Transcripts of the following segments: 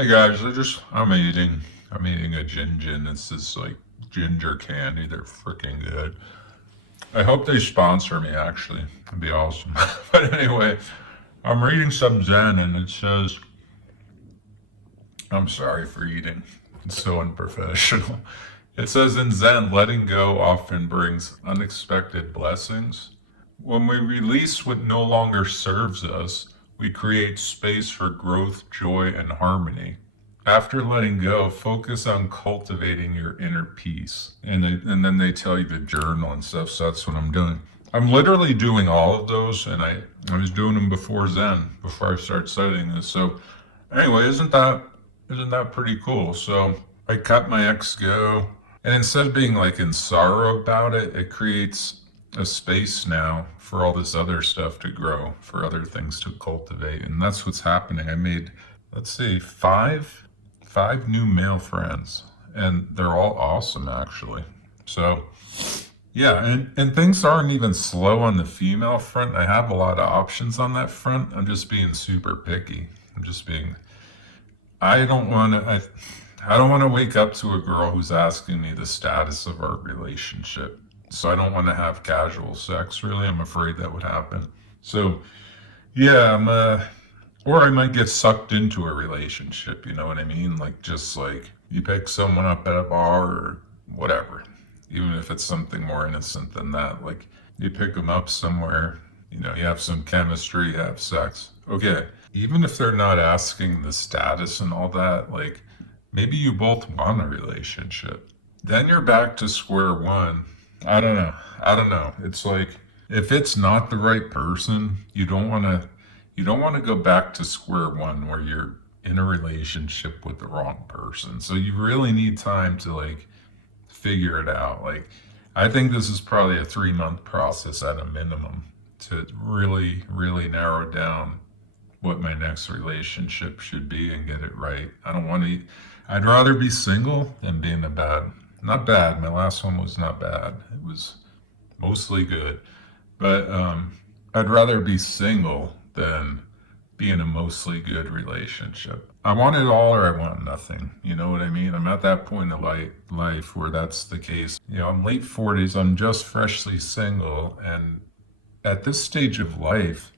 Hey guys, I'm eating a gin. It's this like ginger candy. They're freaking good. I hope they sponsor me actually. It'd be awesome. But anyway, I'm reading some Zen and it says, I'm sorry for eating. It's so unprofessional. It says in Zen, letting go often brings unexpected blessings. When we release what no longer serves us, we create space for growth, joy, and harmony. After letting go, focus on cultivating your inner peace. And then they tell you to journal and stuff, so that's what I'm doing. I'm literally doing all of those, and I was doing them before Zen, before I started studying this. So anyway, isn't that pretty cool? So I cut my ex go, and instead of being like in sorrow about it, it creates a space now for all this other stuff to grow, for other things to cultivate, and that's what's happening. I made, let's see, five new male friends, and they're all awesome actually. So yeah, and things aren't even slow on the female front. I have a lot of options on that front. I'm just being super picky. I'm just being I don't want to. I don't want to wake up to a girl who's asking me the status of our relationship. So I don't want to have casual sex. Really, I'm afraid that would happen. So yeah, or I might get sucked into a relationship. You know what I mean? Like just like you pick someone up at a bar or whatever. Even if it's something more innocent than that, like you pick them up somewhere. You have some chemistry, you have sex. Okay, even if they're not asking the status and all that, like maybe you both want a relationship. Then you're back to square one. I don't know. I don't know. It's like if it's not the right person, you don't want to go back to square one where you're in a relationship with the wrong person. So you really need time to like figure it out. Like I think this is probably a 3 month process at a minimum to really, really narrow down what my next relationship should be and get it right. I don't want to, I'd rather be single than be in a not bad. My last one was not bad. It was mostly good. But I'd rather be single than be in a mostly good relationship. I want it all or I want nothing. You know what I mean? I'm at that point of life where that's the case. I'm late 40s. I'm just freshly single. And at this stage of life,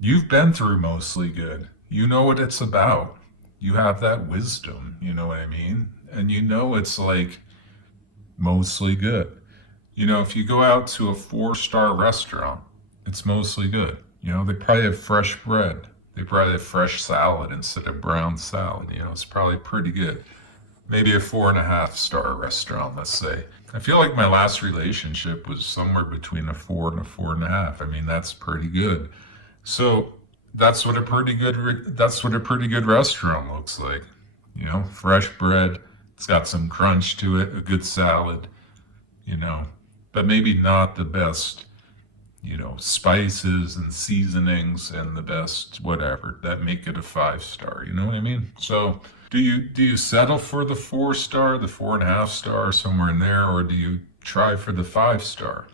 you've been through mostly good. You know what it's about. You have that wisdom, you know what I mean? And it's like mostly good. If you go out to a 4-star restaurant, it's mostly good. They probably have fresh bread. They probably have fresh salad instead of brown salad. It's probably pretty good. Maybe a 4.5-star restaurant, let's say. I feel like my last relationship was somewhere between a 4 and a 4.5. I mean, that's pretty good. So that's what a pretty good restaurant looks like. Fresh bread. It's got some crunch to it, a good salad, you know, but maybe not the best, spices and seasonings and the best whatever that make it a 5-star. You know what I mean? So do you settle for the 4-star, the 4.5-star, somewhere in there, or do you try for the 5-star?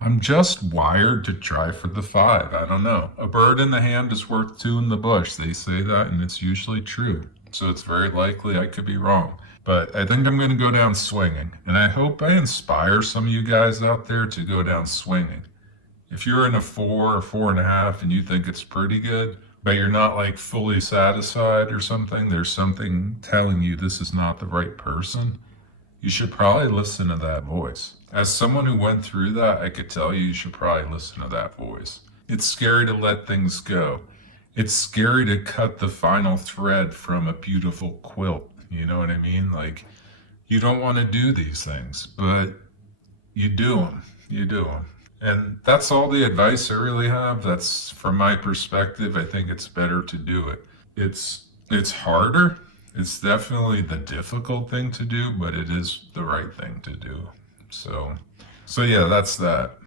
I'm just wired to try for the 5. I don't know. A bird in the hand is worth two in the bush. They say that, and it's usually true. So it's very likely I could be wrong. But I think I'm going to go down swinging. And I hope I inspire some of you guys out there to go down swinging. If you're in a 4 or 4.5 and you think it's pretty good, but you're not like fully satisfied or something, there's something telling you this is not the right person, you should probably listen to that voice. As someone who went through that, I could tell you should probably listen to that voice. It's scary to let things go. It's scary to cut the final thread from a beautiful quilt. You know what I mean? Like, you don't want to do these things, but you do them. You do them. And that's all the advice I really have. That's from my perspective. I think it's better to do it. It's harder. It's definitely the difficult thing to do, but it is the right thing to do. So yeah, that's that.